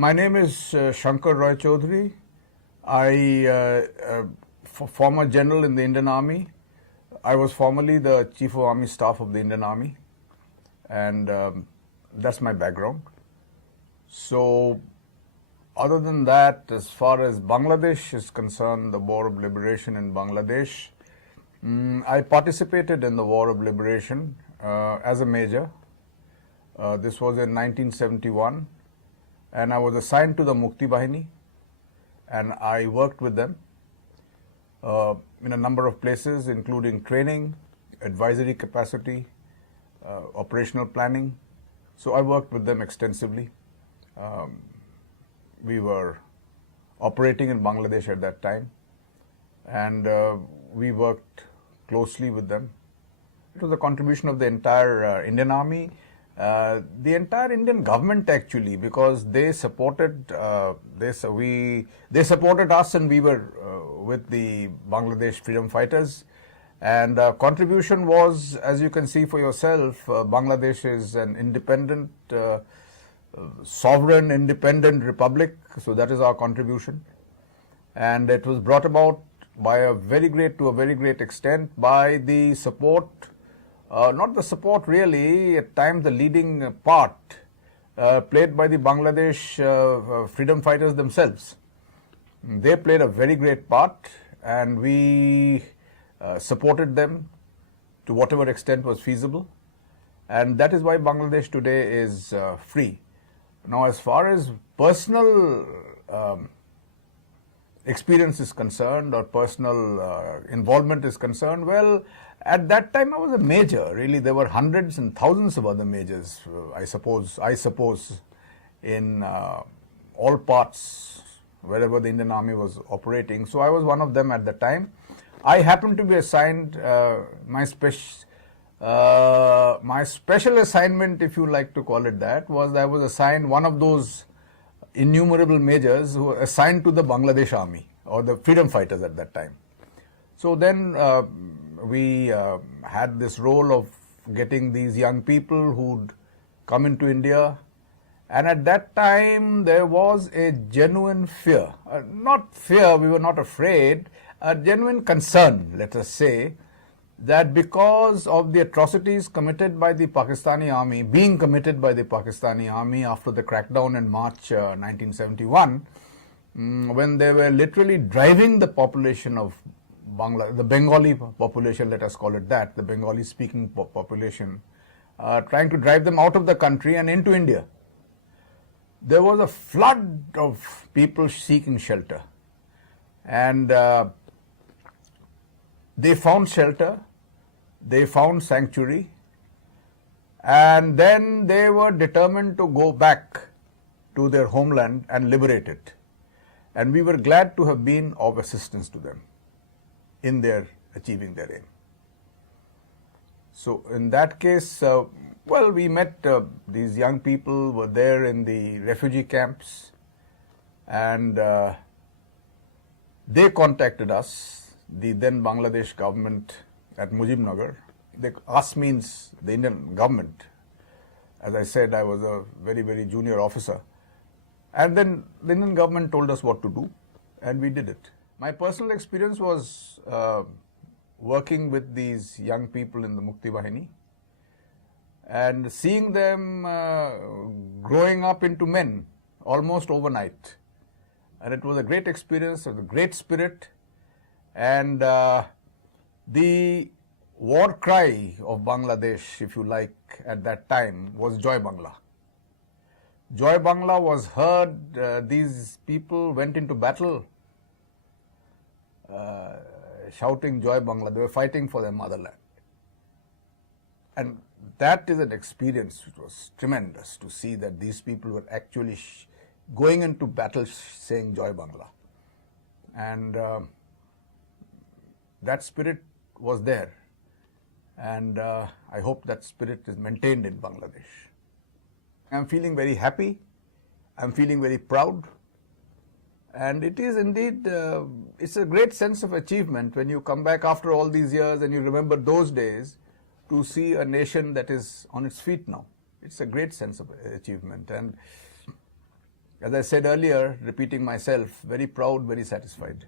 My name is Shankar Roychowdhury. Former general in the Indian Army. I was formerly the Chief of Army Staff of the Indian Army, and that's my background. So, other than that, as far as Bangladesh is concerned, the War of Liberation in Bangladesh, I participated in the War of Liberation as a major. This was in 1971. And I was assigned to the Mukti Bahini, and I worked with them in a number of places, including training, advisory capacity, operational planning. So I worked with them extensively. We were operating in Bangladesh at that time, and we worked closely with them. It was a contribution of the entire Indian Army, the entire Indian government actually, because they supported they supported us, and we were with the Bangladesh freedom fighters. And contribution was, as you can see for yourself, Bangladesh is an independent, sovereign, independent republic. So that is our contribution, and it was brought about by to a very great extent by the support. Not the support really, at times the leading part played by the Bangladesh freedom fighters themselves. They played a very great part, and we supported them to whatever extent was feasible, and that is why Bangladesh today is free. Now, as far as personal experience is concerned, or personal involvement is concerned, well, at that time I was a major. Really, there were hundreds and thousands of other majors, I suppose, in all parts, wherever the Indian Army was operating. So I was one of them at the time. I happened to be assigned, my special assignment, if you like to call it that, was I was assigned one of those innumerable majors who were assigned to the Bangladesh Army, or the freedom fighters at that time. So then we had this role of getting these young people who'd come into India, and at that time there was a genuine fear, not fear, we were not afraid, a genuine concern, let us say, that because of the atrocities committed by the Pakistani army, being committed by the Pakistani army after the crackdown in March 1971, when they were literally driving the population of the Bengali population, let us call it that, the Bengali-speaking population, trying to drive them out of the country and into India. There was a flood of people seeking shelter, and they found shelter, they found sanctuary, and then they were determined to go back to their homeland and liberate it. And we were glad to have been of assistance to them in their achieving their aim. So in that case, well, we met these young people were there in the refugee camps, and they contacted us, the then Bangladesh government at Mujibnagar. Us means the Indian government. As I said, I was a very, very junior officer. And then the Indian government told us what to do, and we did it. My personal experience was working with these young people in the Mukti Bahini and seeing them growing up into men almost overnight. And it was a great experience, a great spirit, and the war cry of Bangladesh, if you like, at that time was Joy Bangla. Joy Bangla was heard. These people went into battle shouting Joy Bangla. They were fighting for their motherland. And that is an experience which was tremendous, to see that these people were actually going into battle saying Joy Bangla. And that spirit was there. And I hope that spirit is maintained in Bangladesh. I'm feeling very happy. I'm feeling very proud. And it is indeed, it's a great sense of achievement when you come back after all these years and you remember those days, to see a nation that is on its feet now. It's a great sense of achievement. And As I said earlier, repeating myself, very proud, very satisfied.